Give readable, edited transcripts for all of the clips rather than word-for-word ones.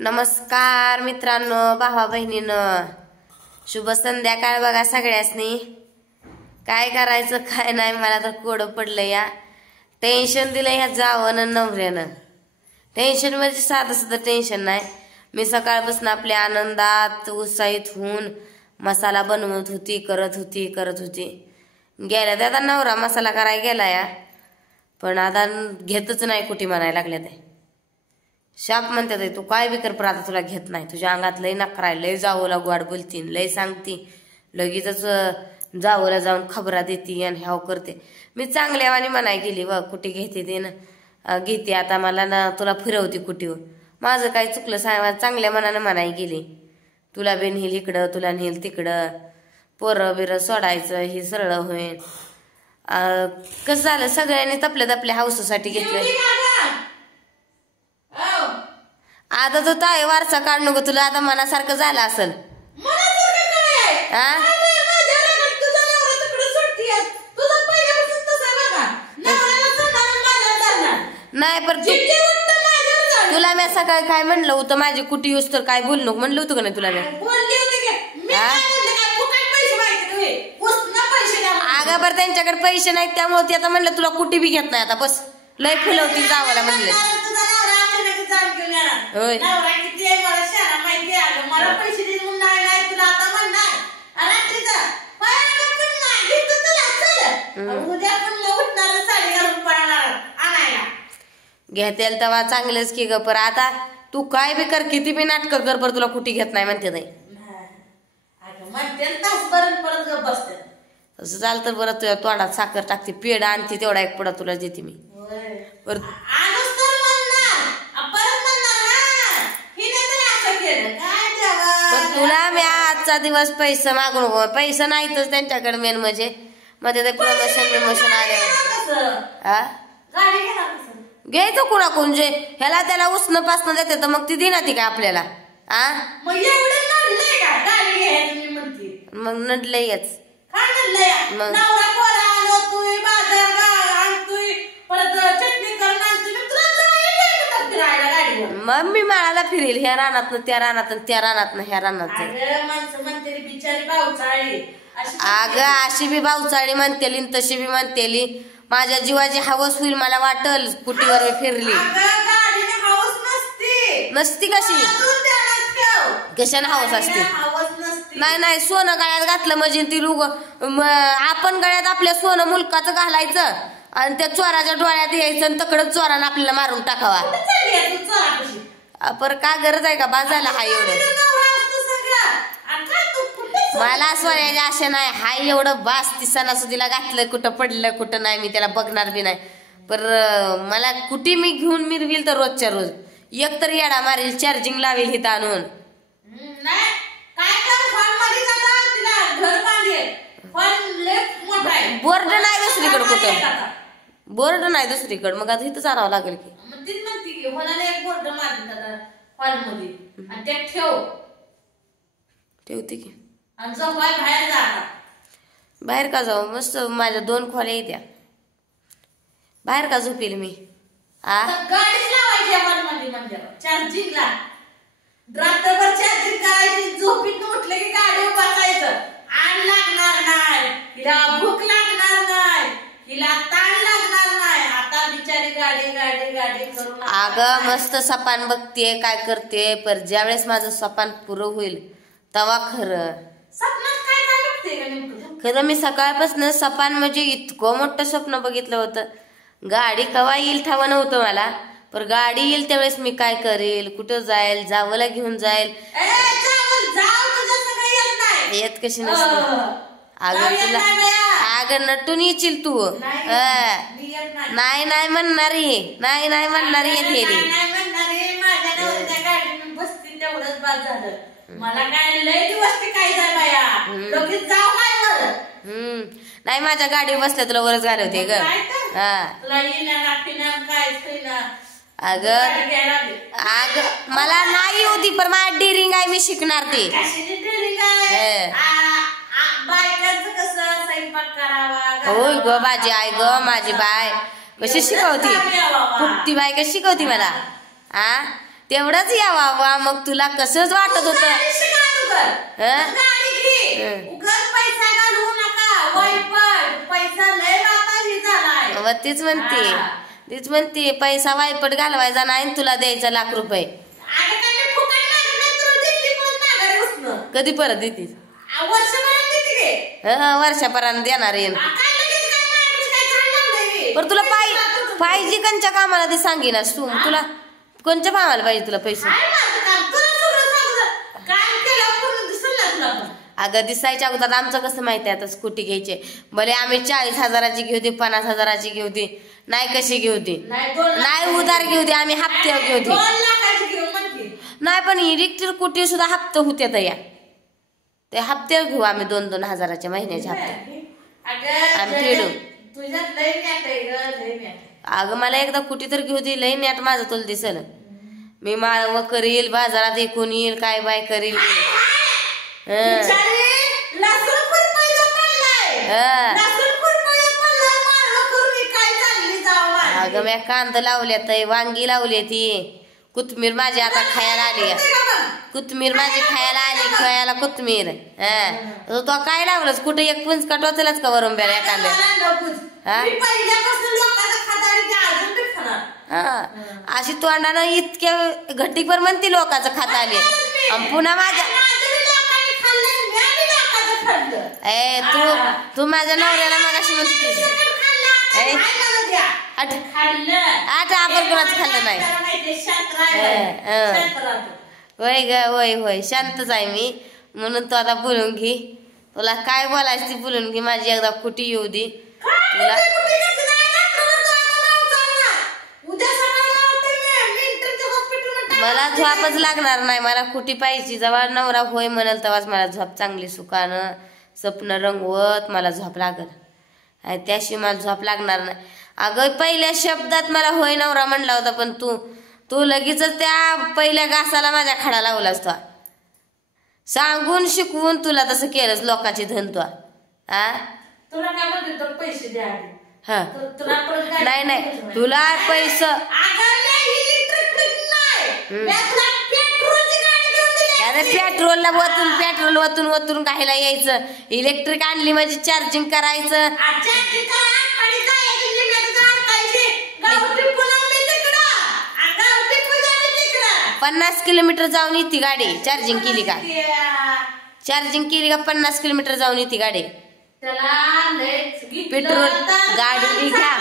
नमस्कार मित्रांनो, भावा बहिणीनं, शुभ संध्याकाळ बघा सगळ्यासनी. काय करायचं काय नाही, मला तर कोडं पडलं या. टेन्शन दिलं ह्या जावं नवऱ्यानं. टेन्शन म्हणजे साधं सुद्धा टेन्शन नाही. मी सकाळपासून आपल्या आनंदात उत्साहित होऊन मसाला बनवत होती, करत होती. गेल्या त्या आता नवरा मसाला करायला गेला या, पण आता घेतच नाही कुठे म्हणायला लागल्या ते. शाप म्हणतात तू काय बी कर, पण आता तुला घेत नाही. तुझ्या अंगात लय नखराय, लय जावला गोड बोलतीन, लय सांगती, लगेचच जावला जाऊन खबरा देते आणि ह्याव करते. मी चांगल्यावानी म्हणाय गेली व कुठे घेते ते ना घेते आता मला ना तुला फिरवते कुठे. माझं काय चुकलं सांग, चांगल्या मनानं म्हणाय गेली. तुला बी नेल इकडं, तुला नेल तिकडं, पोरं बिरं सोडायचं हे सरळ होईल. कसं झालं, सगळ्यांनी तपल्या हाऊससाठी घेतलं. आता तो ताई वारसा काढ नको तुला, आता मनासारखं झालं असेल. नाही पण तुला मी सकाळी काय म्हणलं होतं, माझी कुटी युस तर काय बोल नको म्हणलं होतं का नाही तुला मी. अगं बरं त्यांच्याकडे पैसे नाहीत त्यामुळे ते आता म्हणलं तुला कुटी बी घेत नाही. आता बस लय फुलवती जावाला म्हणलं. होय घेतेल तेव्हा चांगलंच की ग. पर आता तू काय बी कर, किती बी नाटक कर, पर तुला कुठे घेत नाही म्हणते नाही. असं झालं तर बरं तुझ्या तोंडात साखर टाकते, पेढा आणते तेवढा एक पुडा तुला देते मी. तुला मी आजचा दिवस पैसा मागू नको. पैसा नाहीतच त्यांच्याकडे मेन म्हणजे मध्ये ते प्रमोशन आले. घ्यायचं कुणाकडून जे ह्याला त्याला उसनं पासनं देते तर मग ती देणार ती काय आपल्याला. मग नडलंयच मग मी माळाला फिरेल ह्या रानात त्या रानात त्या रानात ह्या रानात. अगं अशी बी भाऊचाळी म्हणतेली तशी बी म्हणतेली. माझ्या जीवाची हवस होईल मला वाटल कुटीवर मी फिरली नसती. कशाने हवस असते. नाही सोनं गळ्यात घातलं म्हणजे ती रुग आपण गळ्यात आपल्या सोनं मुलकाचं घालायचं आणि त्या चोराच्या डोळ्यात यायचं आणि तकडं चोरानं आपल्याला मारून टाकावा. पर का गरज आहे का बाजायला हा एवढं. मला सोन्याची आशा नाही, हाय एवढं बास. ती सणासुदीला घातलं, कुठं पडलं कुठं नाही मी त्याला बघणार बी नाही. पर मला कुठे मी घेऊन मिरविल तर रोजच्या रोज एक तर येडा मारेल, चार्जिंग लावेल हिथं आणून. बोर्ड नाही दुसरीकडे कुठं, बोर्ड नाही दुसरीकडे. मग आता इथं चालावं लागेल की. ठेवते की बाहेर का जाऊ. मस्त माझ्या 2 खोल्या येत्या. बाहेर का झोपेल मी. चार्जिंगला रात्रभर चार्जिंग करायची, झोपीत उठलं की गाडी बसायचं. आण लागणार नाही हिला, भूक लागणार नाही हिला, ताण लागणार नाही. आता बिचारी गाडी करून अगं मस्त सपान बघते काय करते. पर ज्यावेळेस माझं सपान पुरं होईल तेव्हा खरं खरं मी सकाळपासून सपान म्हणजे इतकं मोठं स्वप्न बघितलं होतं. गाडी कवा येईल ठावा नव्हतं मला, पर गाडी येईल त्यावेळेस मी काय करेल, कुठं जाईल, जावला घेऊन जाईल. येत कशी नसते अगं तुला. अगं नटून येशील तू. नाही म्हणणारी नाही म्हणणारी येते. मला काय लय दिवस काय नाही माझ्या गाडीवर बसल्या तुला वरच घालवते ग. अगं मला नाही होती पण माझी डेअरिंग आहे, मी शिकणार ते. होय ग माझी आई ग, माझी बाय कशी शिकवती, फुकती बाय कशी शिकवती मला. तेवढंच यावा. मग तुला कसंच वाटत होत. तीच म्हणते पैसा वायपट घालवायचा नाही तुला द्यायचा लाख रुपये. कधी परत देते? वर्षापर्यंत देणार येईल. पण तुला पाहिजे कोणच्या कामाला ते सांगेनास तू. तुला कोणत्या कामाला पाहिजे तुला पैसे? अगं दिसायच्या अगोदर आमचं कसं माहिती आहे आता स्कूटी घ्यायची भले आम्ही 40,000ची घेऊ दे 50,000ची घेऊ दे नाही कशी घेऊ दे नाही उधार घेऊ दे आम्ही हप्त्यावर घेऊ दे नाही पण इलेक्ट्रिक स्कूटी सुद्धा हप्ते होते या ते हप्त्यावर घेऊ आम्ही 2-2 हजाराच्या महिन्याच्या हप्ते आम्ही फेडू. अगं मला एकदा कुठे तर घेऊ दे लई नॅट माझं तुला दिसल. मी माळव करील बाजारात एकूण येईल काय बाय करील. अगं मी कांदा लावल्यात वांगी लावली ती कोथमीर माझी आता खायला आली. कोथमीर माझी खायला आली खायला कोथमीर. तो काय लावलंस कुठे एक पुंज कटवतलाच का वरंब्याला एखाद्या अशी तोंडानं इतक्या घट्टीभर म्हणते लोकांचं खाता आले पुन्हा माझ्या तू माझ्या नवऱ्याला मगाशी म्हणते आपण कुणाच खाल्लं नाही. होय ग होय होय शांतच आहे मी म्हणून तू आता बोलून घे. तुला काय बोलायचं ती बोलून घे. माझी एकदा कुठी येऊ दे तुला. मला झोपच लागणार नाही. मला कुठी पाहिजे जेव्हा नवरा होय म्हणाल तेव्हाच मला झोप चांगली सुखानं स्वप्न रंगवत मला झोप लागल. त्याशिवाय मला झोप लागणार नाही. अगं पहिल्या शब्दात मला होय नवरा म्हणला होता पण तू लगेच त्या पहिल्या घासाला माझ्या खडा लावलास. तो सांगून शिकवून तुला तसं केलंस लोकांची धन. तो तुला काय म्हणते पैसे द्या. हा नाही नाही तुला पैसा पेट्रोलला पेट्रोल वतून काहीला यायचं. इलेक्ट्रिक आणली म्हणजे चार्जिंग करायचं. 50 किलोमीटर जाऊन येते गाडी चार्जिंग केली का? चार्जिंग केली का 50 किलोमीटर जाऊन येते गाडी. पेट्रोल गाडी घ्या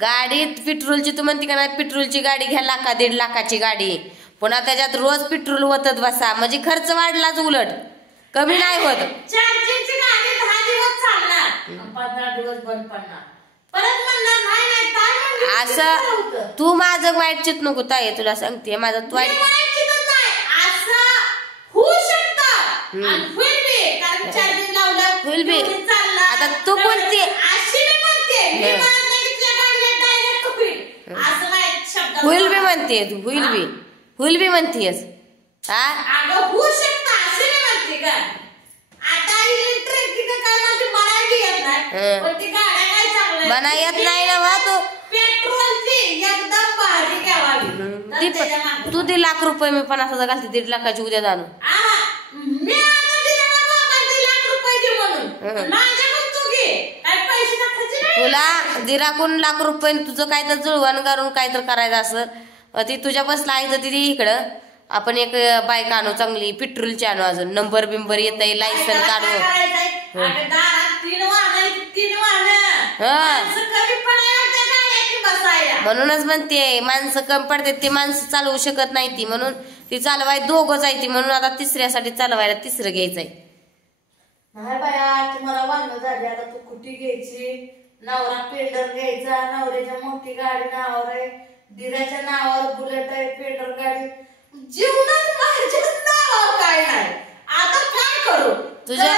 गाडीत पेट्रोलची तू म्हणते का नाही पेट्रोलची गाडी घ्या 1,00,000-1.5 लाखाची गाडी पुन्हा त्याच्यात रोज पेट्रोल वतत बसा म्हणजे खर्च वाढलाच उलट कमी नाही होत. चार्जिंगची गाडी 10 दिवस चालणार 15 दिवस बंद पडणार परत म्हणणार नाही काय असं तू माझं वाईट चित नको ताई तुला सांगते माझं वाईट असं होऊ शकतं आणि कारण चार्जिंग लावलं होईल बी. आता तू बोलते होईल बी म्हणते तू होईल बी म्हणतेस. मना येत नाही ना तू तू 1.5 लाख रुपये मी 50,000 घालते 1.5 लाखाची उद्या जाणू. तुला 1.5 लाख रुपये तुझं काय तर जुळवण करून काय तर करायचं असं ती तुझ्या बसला आहे तर ती इकडं आपण एक बाईक आणू चांगली पेट्रोलची आणू अजून नंबर बिंबर येत आहे लायसन काढू. म्हणूनच म्हणते माणसं कमी पडते ते माणसं चालवू शकत नाही ती म्हणून ती चालवाय दोघंच आहे ती म्हणून आता तिसऱ्यासाठी चालवायला तिसरं घ्यायचंय. नाही बाया तुम्हाला वाहन झाली आता तू कुठे घ्यायची. नवरा पेंडर घ्यायचा नवऱ्याच्या मोठी गाडी नावावर आहे दिराच्या नावावर बुलेट आहे पेंडर गाडी जीवनात माझ्याच नावावर काय नाही. आता काय करू तुझ्या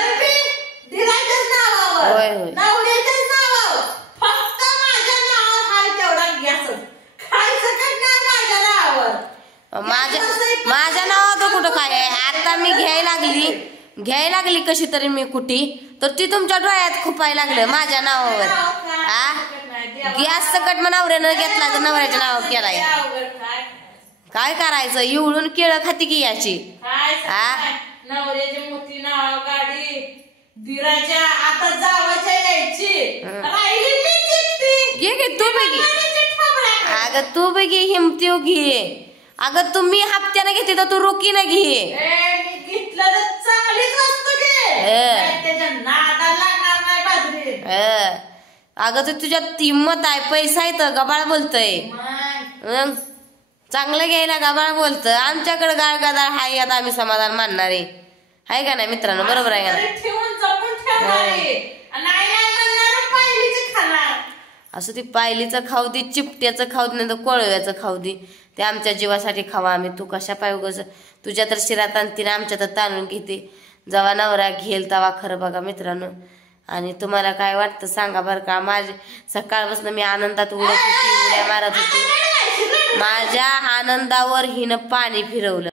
दिराच्याच नावावर नवऱ्याच्याच नावावर फक्त माझ्या नावावर हाय तेवढा गॅसच खायचं काय नाही माझ्या नावावर. माझ्या नावावर कुठं काय आहे. आता मी घ्यायला लागली कशी तरी मी कुठी तर ती तुमच्या डोळ्यात खुपायला लागलं माझ्या नावावर. गॅस सकट मग नवऱ्यानं घेतला तर नवऱ्याच्या नावावर केलाय. काय करायचं, एवढून केळं खाती की याची. नवऱ्याची मोठी नाव गाडी दिराच्या आता जावाच्या यायची घे तू बघी. अगं तू बघी हिमतीव घे. अगं तुम्ही हप्त्यानं घेते तर तू रोकीनं घे. घेतलं तर चांगलीच वस्तू घे, त्याच्या नादाला लागणार नाही बाजरी. अगं तू तुझ्यात हिंमत आहे, पैसा आहे तर गबाळ बोलतय. चांगलं घ्यायला गबाळ बोलत. आमच्याकडे गाळ गदाळ हाय, आता आम्ही समाधान मानणारे आहे का नाही मित्रांनो, बरोबर आहे का नाही. ठेवून जपून ठेवणारे, असं ती पायलीचं खाऊ दे, चिपट्याचं खाऊ दे, नाही तर कोळव्याचं खाऊ दे, ते आमच्या जीवासाठी खावा आम्ही. तू कशा पाय उगाच तुझ्या तर शिरात आणते ना, आमच्या तर ताणून घेते. जेव्हा नवरा घेल तेव्हा खरं बघा मित्रांनो. आणि तुम्हाला काय वाटतं सांगा बरं का. माझे सकाळपासून मी आनंदात उडत होती, उड्या मारत होती. माझ्या आनंदावर हिनं पाणी फिरवलं.